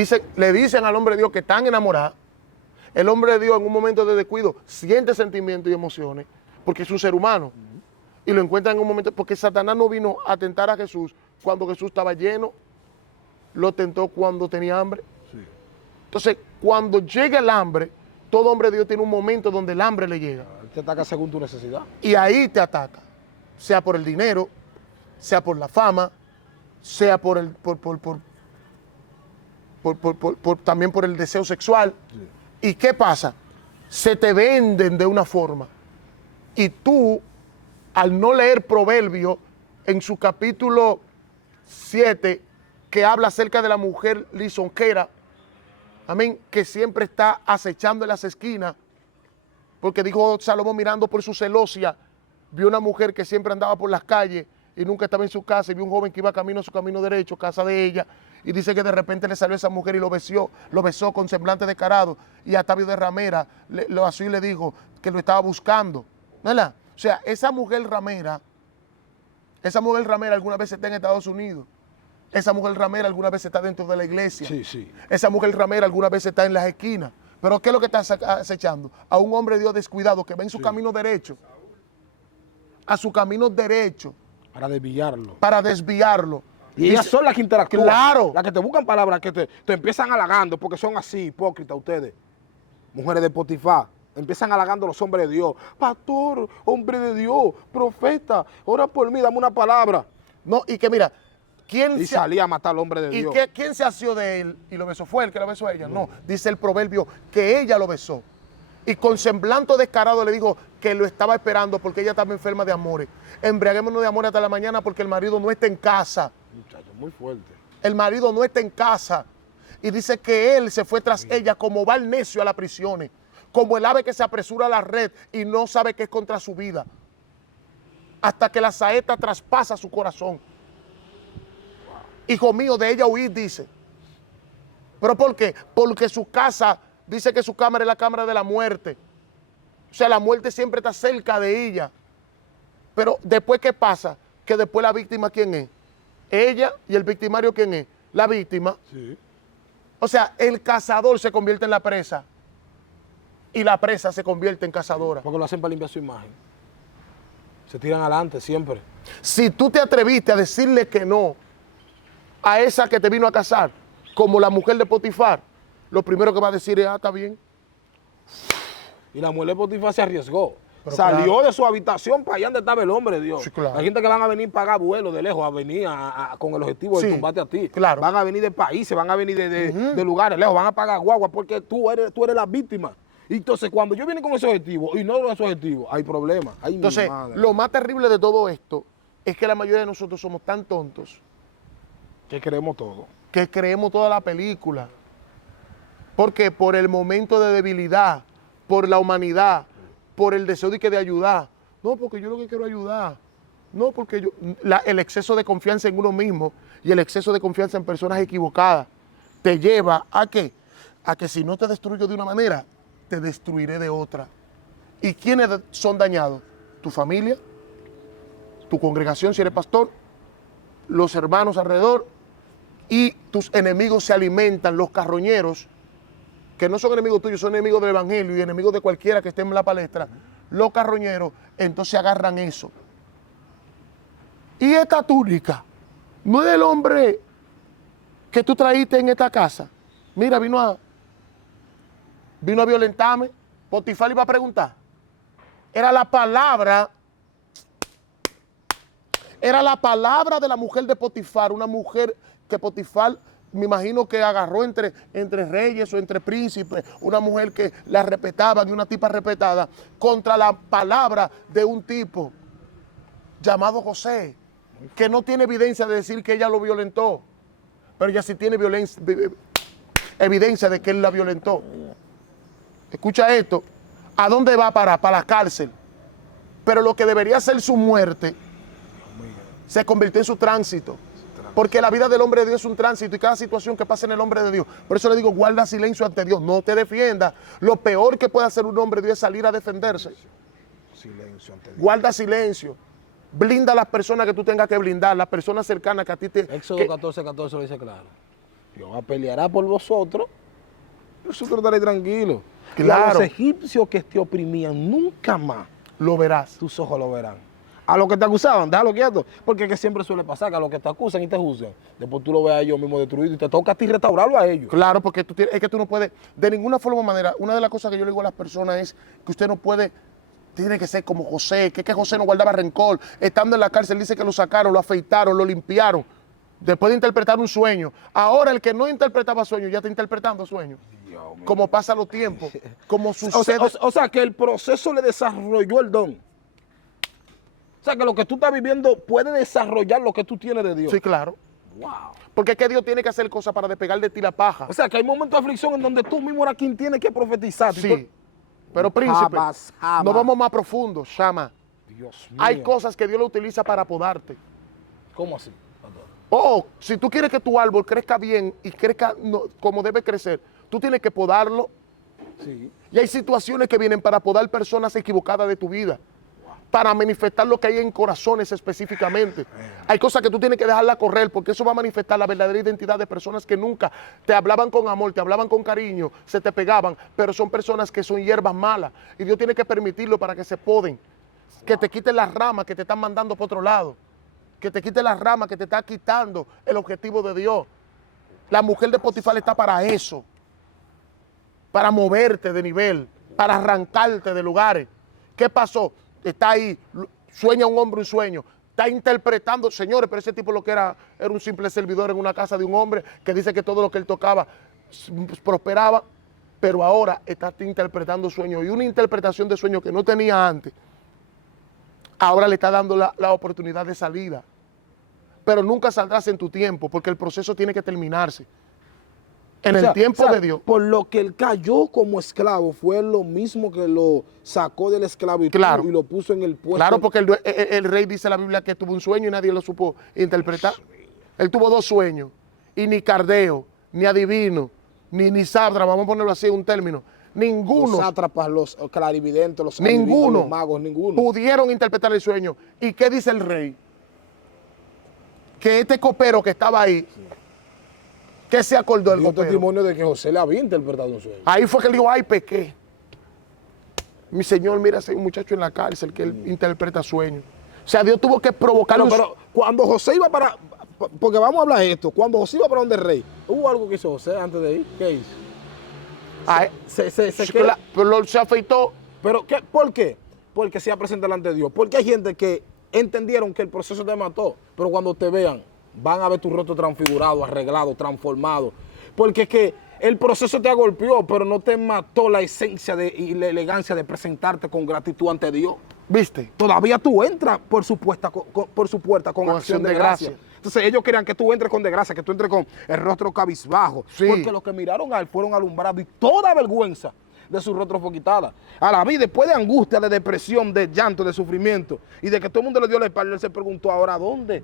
dicen al hombre de Dios que están enamorados. El hombre de Dios en un momento de descuido siente sentimientos y emociones porque es un ser humano. Y lo encuentra en un momento, porque Satanás no vino a tentar a Jesús cuando Jesús estaba lleno, lo tentó cuando tenía hambre. Sí. Entonces, cuando llega el hambre, todo hombre de Dios tiene un momento donde el hambre le llega. Te ataca según tu necesidad. Y ahí te ataca, sea por el dinero, sea por la fama, sea también por el deseo sexual. Sí. ¿Y qué pasa? Se te venden de una forma. Y tú, al no leer Proverbio, en su capítulo 7, que habla acerca de la mujer lisonjera, amén, que siempre está acechando en las esquinas, porque dijo Salomón mirando por su celosía, vio una mujer que siempre andaba por las calles y nunca estaba en su casa, y vio un joven que iba camino a su camino derecho, casa de ella, y dice que de repente le salió esa mujer y lo besó con semblante descarado, y Atavio de ramera lo así le dijo que lo estaba buscando, ¿verdad? O sea, esa mujer ramera alguna vez está en Estados Unidos, esa mujer ramera alguna vez está dentro de la iglesia, Sí, sí. esa mujer ramera alguna vez está en las esquinas, pero ¿qué es lo que está acechando? A un hombre de Dios descuidado que va en su camino derecho, a su camino derecho, Para desviarlo. para desviarlo. Y ellas son las que interactúan. Claro. Las que te buscan palabras, que te empiezan halagando, porque son así, hipócritas ustedes. Mujeres de Potifar. Empiezan halagando a los hombres de Dios. Pastor, hombre de Dios, profeta, ora por mí, dame una palabra. No, y que mira, Y salía a matar al hombre de Dios. ¿quién se asió de él y lo besó? ¿Fue él que lo besó a ella? No, dice el proverbio que ella lo besó. Y con semblante descarado le dijo que lo estaba esperando porque ella estaba enferma de amores. Embriaguémonos de amor hasta la mañana porque el marido no está en casa. Muchacho, muy fuerte. El marido no está en casa. Y dice que él se fue tras ella como va el necio a las prisiones. Como el ave que se apresura a la red y no sabe que es contra su vida. Hasta que la saeta traspasa su corazón. Hijo mío, de ella huir, dice. ¿Pero por qué? Porque su casa, dice que su cámara es la cámara de la muerte. O sea, la muerte siempre está cerca de ella. Pero después, ¿qué pasa? Que después la víctima, ¿quién es? Ella. ¿Y el victimario quién es? La víctima. Sí. O sea, el cazador se convierte en la presa. Y la presa se convierte en cazadora. Porque lo hacen para limpiar su imagen. Se tiran adelante siempre. Si tú te atreviste a decirle que no a esa que te vino a casar, como la mujer de Potifar, lo primero que va a decir es, está bien. Y la mujer de Potifar se arriesgó. Pero Salió claro, de su habitación para allá donde estaba el hombre de Dios. Sí, claro. Hay gente que van a venir a pagar vuelos de lejos, a venir con el objetivo de Sí, tumbarte a ti. claro. Van a venir de países, van a venir de lugares lejos, van a pagar guagua porque tú eres la víctima. Y entonces cuando yo viene con ese objetivo y no con ese objetivo, hay problemas. Ay, entonces, mi madre. lo más terrible de todo esto es que la mayoría de nosotros somos tan tontos Que creemos todo. que creemos toda la película. Porque por el momento de debilidad, por la humanidad, por el deseo de ayudar. No, porque yo lo que quiero ayudar. No, porque el exceso de confianza en uno mismo y el exceso de confianza en personas equivocadas te lleva ¿a qué? A que si no te destruyo de una manera, te destruiré de otra. ¿Y quiénes son dañados? Tu familia, tu congregación si eres pastor, los hermanos alrededor, y tus enemigos se alimentan, los carroñeros, que no son enemigos tuyos, son enemigos del evangelio y enemigos de cualquiera que esté en la palestra, los carroñeros, entonces agarran eso. Y esta túnica, no es del hombre que tú traíste en esta casa. Mira, vino a violentarme. Potifar le iba a preguntar. Era la palabra de la mujer de Potifar, una mujer que Potifar, me imagino que agarró entre reyes o entre príncipes, una mujer que la respetaban y una tipa respetada, contra la palabra de un tipo llamado José, que no tiene evidencia de decir que ella lo violentó, pero ella sí tiene evidencia de que él la violentó. Escucha esto, ¿a dónde va a parar? Para la cárcel. Pero lo que debería ser su muerte se convirtió en su tránsito. Porque la vida del hombre de Dios es un tránsito y cada situación que pasa en el hombre de Dios. Por eso le digo, guarda silencio ante Dios, no te defiendas. Lo peor que puede hacer un hombre de Dios es salir a defenderse. Silencio ante Dios. Guarda silencio. Blinda a las personas que tú tengas que blindar, las personas cercanas que a ti te... Éxodo 14:14 lo dice claro. Jehová peleará por vosotros, nosotros estaré tranquilos. Claro. Y a los egipcios que te oprimían, nunca más Lo verás. tus ojos lo verán. A los que te acusaban, déjalo quieto, porque es que siempre suele pasar que a los que te acusan y te juzgan, después tú lo ves a ellos mismos destruidos y te toca a ti restaurarlo a ellos. Claro, porque es que tú no puedes, de ninguna forma o manera, una de las cosas que yo le digo a las personas es que usted no puede, tiene que ser como José, que José no guardaba rencor, estando en la cárcel dice que lo sacaron, lo afeitaron, lo limpiaron, después de interpretar un sueño. Ahora el que no interpretaba sueños ya está interpretando sueños. Como pasa los tiempos, como sucede. O sea, que el proceso le desarrolló el don. O sea, que lo que tú estás viviendo puede desarrollar lo que tú tienes de Dios. Sí, claro. Wow. Porque es que Dios tiene que hacer cosas para despegar de ti la paja. O sea, que hay momentos de aflicción en donde tú mismo eres quien tiene que profetizar. Sí. Pero príncipe, no vamos más profundo, Shama. Dios mío. Hay cosas que Dios lo utiliza para podarte. ¿Cómo así? Oh, si tú quieres que tu árbol crezca bien y crezca como debe crecer, tú tienes que podarlo. Sí. Y hay situaciones que vienen para podar personas equivocadas de tu vida, para manifestar lo que hay en corazones específicamente. Hay cosas que tú tienes que dejarla correr, porque eso va a manifestar la verdadera identidad de personas que nunca te hablaban con amor, te hablaban con cariño, se te pegaban, pero son personas que son hierbas malas. Y Dios tiene que permitirlo para que se poden, que te quiten las ramas que te están mandando por otro lado, que te quiten las ramas que te está quitando el objetivo de Dios. La mujer de Potifar está para eso, para moverte de nivel, para arrancarte de lugares. ¿Qué pasó? Está ahí, sueña un hombre un sueño, está interpretando, señores, pero ese tipo lo que era un simple servidor en una casa de un hombre que dice que todo lo que él tocaba prosperaba, pero ahora está interpretando sueños y una interpretación de sueños que no tenía antes, ahora le está dando la oportunidad de salida, pero nunca saldrás en tu tiempo porque el proceso tiene que terminarse. En el tiempo de Dios. Por lo que él cayó como esclavo fue lo mismo que lo sacó de la esclavitud y lo puso en el puesto. Claro, porque el rey dice en la Biblia que tuvo un sueño y nadie lo supo interpretar. Él tuvo 2 sueños y ni cardeo, ni adivino, ni sabra, vamos a ponerlo así en un término, ninguno. Los sátrapas, los clarividentes, los adivinos, los magos, ninguno pudieron interpretar el sueño. ¿Y qué dice el rey? Que este copero que estaba ahí, ¿qué se acordó del copero? Testimonio de que José le había interpretado un sueño. Ahí fue que él dijo, ay, pequé. Mi señor, mira, ese muchacho en la cárcel que él interpreta sueños. O sea, Dios tuvo que provocar pero cuando José iba para, porque vamos a hablar de esto, cuando José iba para donde el rey, ¿hubo algo que hizo José antes de ir? ¿Qué hizo? Se afeitó. ¿Pero qué? ¿Por qué? Porque se iba a presentar delante de Dios. Porque hay gente que entendieron que el proceso te mató, pero cuando te vean, van a ver tu rostro transfigurado, arreglado, transformado. Porque es que el proceso te golpeó, pero no te mató la esencia y la elegancia de presentarte con gratitud ante Dios. ¿Viste? Todavía tú entras por su puerta con acción de gracia. Entonces ellos querían que tú entres con desgracia, que tú entres con el rostro cabizbajo. Sí. Porque los que miraron a él fueron alumbrados y toda vergüenza de su rostro fue quitada. A la vida, después de angustia, de depresión, de llanto, de sufrimiento y de que todo el mundo le dio la espalda, él se preguntó ahora, ¿dónde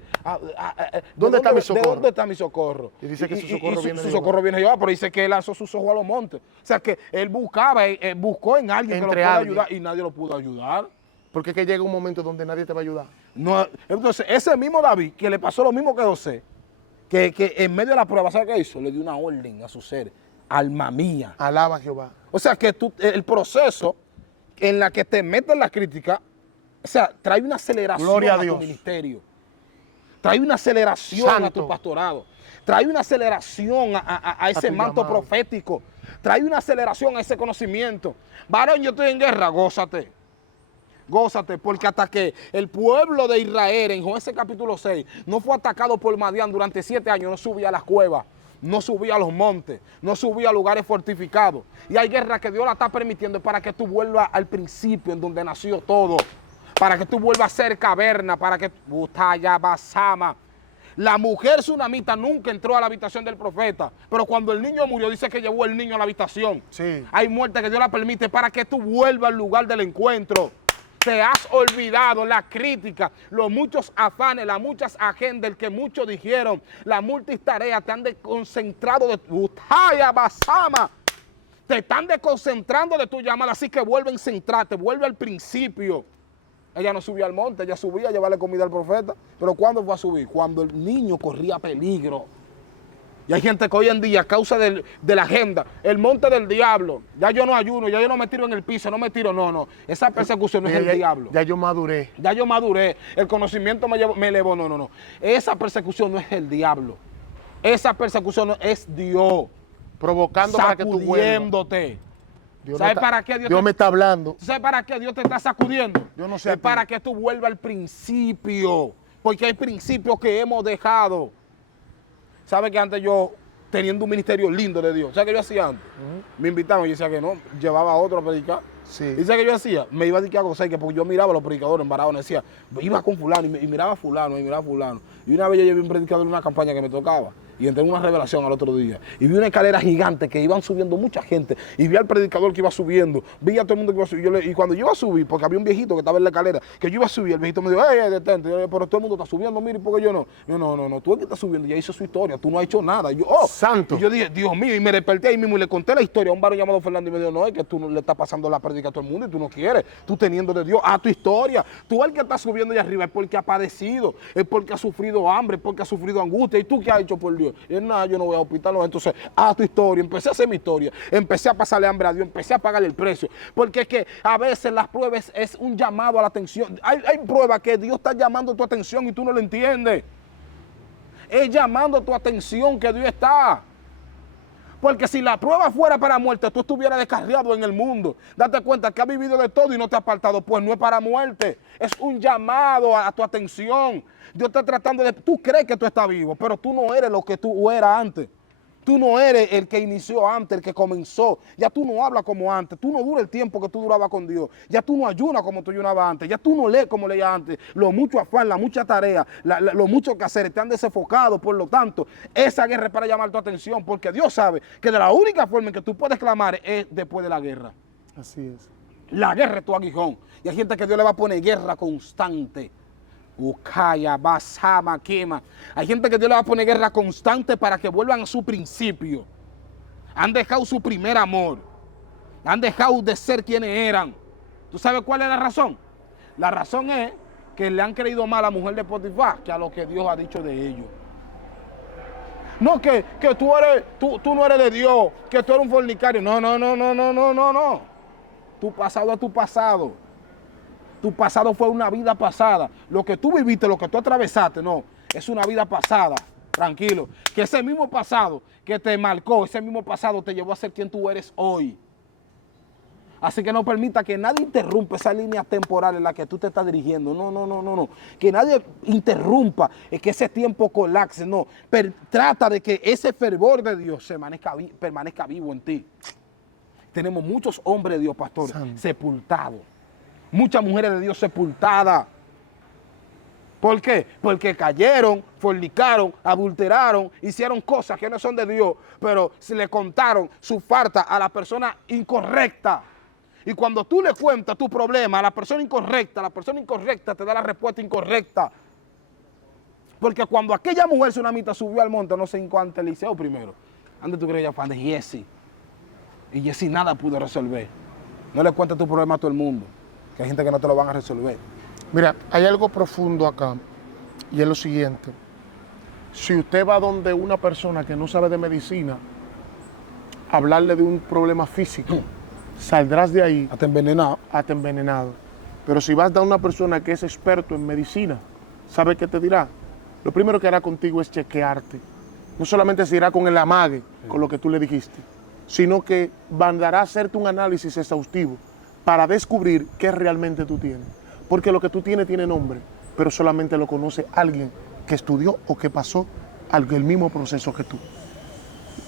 está mi socorro? ¿De dónde está mi socorro? Y dice que su socorro viene de Jehová. Socorro viene de Jehová, pero dice que él alzó sus ojos a los montes. O sea que él buscó en alguien que lo pueda ayudar y nadie lo pudo ayudar. Porque es que llega un momento donde nadie te va a ayudar. No, entonces, ese mismo David, que le pasó lo mismo que José, que en medio de la prueba, ¿sabe qué hizo? Le dio una orden a su ser, alma mía. Alaba a Jehová. O sea, que el proceso en la que te metes la crítica, o sea, trae una aceleración a tu ministerio. Trae una aceleración a tu pastorado. Trae una aceleración a ese manto profético. Trae una aceleración a ese conocimiento. Varón, yo estoy en guerra, gózate. Gózate, porque hasta que el pueblo de Israel en Jueces capítulo 6 no fue atacado por Madián durante 7 años, no subía a las cuevas, no subía a los montes, no subía a lugares fortificados. Y hay guerra que Dios la está permitiendo para que tú vuelvas al principio en donde nació todo, para que tú vuelvas a ser caverna, para que Butaya Basama. La mujer tsunamita nunca entró a la habitación del profeta, pero cuando el niño murió dice que llevó el niño a la habitación. Sí. Hay muerte que Dios la permite para que tú vuelvas al lugar del encuentro. Te has olvidado la crítica, los muchos afanes, las muchas agendas, el que muchos dijeron, las multitareas te han desconcentrado de tu basama. Te están desconcentrando de tu llamada, así que vuelve a centrarte, vuelve al principio. Ella no subía al monte, ella subía a llevarle comida al profeta. Pero ¿cuándo fue a subir? Cuando el niño corría peligro. Y hay gente que hoy en día, a causa de la agenda, el monte del diablo, ya yo no ayuno, ya yo no me tiro en el piso, no me tiro, no. Esa persecución no es el diablo. Ya yo maduré. Ya yo maduré, el conocimiento me elevó, no. Esa persecución no es el diablo. Esa persecución es Dios. Provocando para que tú vuelvas. Sacudiéndote. ¿Sabes para qué Dios me está hablando? ¿Sabes para qué Dios te está sacudiendo? Yo no sé. Es para que tú vuelvas al principio. Porque hay principios que hemos dejado. ¿Sabes que antes yo, teniendo un ministerio lindo de Dios, ¿sabes qué yo hacía antes? Me invitaban y yo decía que no, llevaba a otro a predicar. Sí. ¿Y sabes qué yo hacía? Me iba a dedicar a cosas que porque yo miraba a los predicadores en Barahona, decía, iba con fulano y miraba a fulano y miraba a fulano. Y una vez yo llevé un predicador en una campaña que me tocaba. Y entré en una revelación al otro día. Y vi una escalera gigante que iban subiendo mucha gente. Y vi al predicador que iba subiendo. Vi a todo el mundo que iba subiendo. Y cuando yo iba a subir, porque había un viejito que estaba en la escalera, que yo iba a subir, el viejito me dijo, detente. Yo, pero todo el mundo está subiendo, mire, ¿por qué yo no? No, tú es que estás subiendo. Ya hizo su historia, tú no has hecho nada. Y yo, santo. Y yo dije, Dios mío, y me desperté ahí mismo y le conté la historia a un varón llamado Fernando y me dijo, no, es que tú no le estás pasando la prédica a todo el mundo y tú no quieres. Tú teniendo de Dios, a tu historia. Tú el que está subiendo allá arriba es porque ha padecido, es porque ha sufrido hambre, es porque ha sufrido angustia. ¿Y tú qué has hecho por Dios? Y él, nada, yo no voy a hospital. Entonces, a tu historia, empecé a hacer mi historia, empecé a pasarle hambre a Dios, empecé a pagarle el precio, porque es que a veces las pruebas es un llamado a la atención. Hay pruebas que Dios está llamando tu atención y tú no lo entiendes. Es llamando tu atención que Dios está. Porque si la prueba fuera para muerte, tú estuvieras descarriado en el mundo. Date cuenta que has vivido de todo y no te has apartado. Pues no es para muerte. Es un llamado a tu atención. Dios está tratando de... Tú crees que tú estás vivo, pero tú no eres lo que tú eras antes. Tú no eres el que inició antes, el que comenzó. Ya tú no hablas como antes. Tú no duras el tiempo que tú durabas con Dios. Ya tú no ayunas como tú ayunabas antes. Ya tú no lees como leías antes. Lo mucho afán, la mucha tarea, lo mucho que hacer, te han desenfocado. Por lo tanto, esa guerra es para llamar tu atención, porque Dios sabe que de la única forma en que tú puedes clamar es después de la guerra. Así es. La guerra es tu aguijón. Y hay gente que Dios le va a poner guerra constante. Ucaya, Basama, Quema. Hay gente que Dios le va a poner guerra constante para que vuelvan a su principio. Han dejado su primer amor. Han dejado de ser quienes eran. ¿Tú sabes cuál es la razón? La razón es que le han creído más a la mujer de Potifar que a lo que Dios ha dicho de ellos. No, que tú no eres de Dios, que tú eres un fornicario. No. Tu pasado es tu pasado. Tu pasado fue una vida pasada. Lo que tú viviste, lo que tú atravesaste, no, es una vida pasada. Tranquilo. Que ese mismo pasado que te marcó, ese mismo pasado te llevó a ser quien tú eres hoy. Así que no permita que nadie interrumpa esa línea temporal en la que tú te estás dirigiendo. No. Que nadie interrumpa que ese tiempo colapse. No. Pero trata de que ese fervor de Dios permanezca vivo en ti. Tenemos muchos hombres de Dios, pastores, sepultados. Muchas mujeres de Dios sepultadas. ¿Por qué? Porque cayeron, fornicaron, adulteraron, hicieron cosas que no son de Dios, pero se le contaron su falta a la persona incorrecta. Y cuando tú le cuentas tu problema a la persona incorrecta te da la respuesta incorrecta. Porque cuando aquella mujer tsunamita subió al monte, no sé en cuánto Eliseo primero. Antes tú creías fan de Jesse. Y Jesse nada pudo resolver. No le cuentes tu problema a todo el mundo. Que hay gente que no te lo van a resolver. Mira, hay algo profundo acá, y es lo siguiente. Si usted va donde una persona que no sabe de medicina, a hablarle de un problema físico, saldrás de ahí hasta envenenado. Pero si vas a una persona que es experto en medicina, ¿sabe qué te dirá? Lo primero que hará contigo es chequearte. No solamente se irá con el amague, con lo que tú le dijiste, sino que mandará a hacerte un análisis exhaustivo para descubrir qué realmente tú tienes. Porque lo que tú tienes tiene nombre, pero solamente lo conoce alguien que estudió o que pasó el mismo proceso que tú.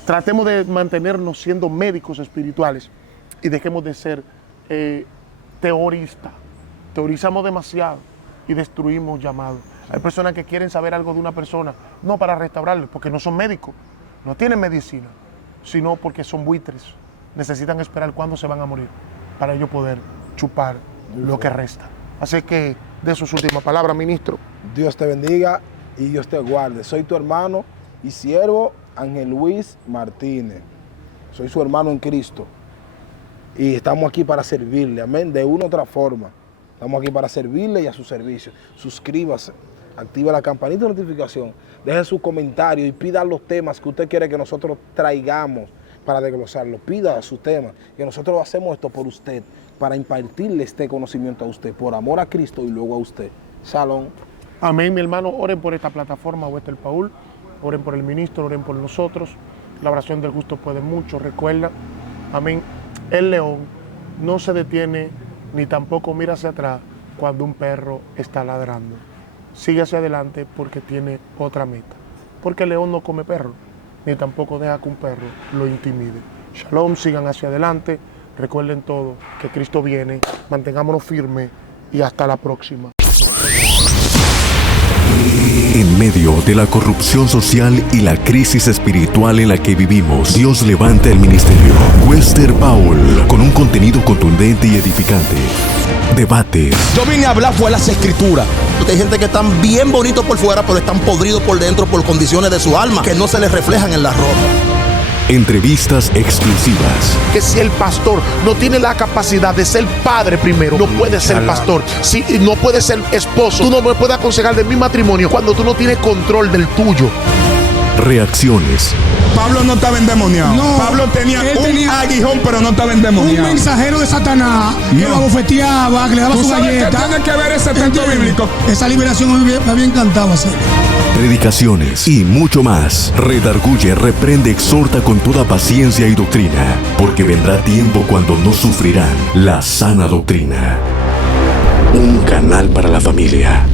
Tratemos de mantenernos siendo médicos espirituales y dejemos de ser teoristas. Teorizamos demasiado y destruimos llamados. Hay personas que quieren saber algo de una persona, no para restaurarle, porque no son médicos, no tienen medicina, sino porque son buitres. Necesitan esperar cuándo se van a morir para ellos poder chupar lo que resta. Así que de sus últimas palabras, ministro. Dios te bendiga y Dios te guarde. Soy tu hermano y siervo Ángel Luis Martínez. Soy su hermano en Cristo. Y estamos aquí para servirle, amén, de una u otra forma. Estamos aquí para servirle y a su servicio. Suscríbase, activa la campanita de notificación, deje su comentario y pida los temas que usted quiere que nosotros traigamos para desglosarlo. Pida sus temas, que nosotros hacemos esto por usted, para impartirle este conocimiento a usted, por amor a Cristo y luego a usted. Shalom. Amén, mi hermano. Oren por esta plataforma, Wester Paul. Oren por el ministro, oren por nosotros. La oración del justo puede mucho. Recuerda, amén, el león no se detiene ni tampoco mira hacia atrás cuando un perro está ladrando. Sigue hacia adelante porque tiene otra meta. Porque el león no come perro, ni tampoco deja que un perro lo intimide. Shalom, sigan hacia adelante. Recuerden todo, que Cristo viene. Mantengámonos firmes y hasta la próxima. En medio de la corrupción social y la crisis espiritual en la que vivimos, Dios levanta el ministerio Wester Paul con un contenido contundente y edificante. Debates. Yo vine a hablar fue las escrituras. Hay gente que están bien bonitos por fuera, pero están podridos por dentro por condiciones de su alma que no se les reflejan en la ropa. Entrevistas exclusivas. Que si el pastor no tiene la capacidad de ser padre primero, no puede ser pastor. Si no puede ser esposo, tú no me puedes aconsejar de mi matrimonio cuando tú no tienes control del tuyo. Reacciones. Pablo no estaba endemoniado. No, Pablo tenía un aguijón, pero no estaba endemoniado. Un mensajero de Satanás que lo abofeteaba, que le daba su galleta. ¿Qué tiene que ver ese texto bíblico? Esa liberación me había encantado hacer. Predicaciones y mucho más. Redarguye, reprende, exhorta con toda paciencia y doctrina, porque vendrá tiempo cuando no sufrirán la sana doctrina. Un canal para la familia.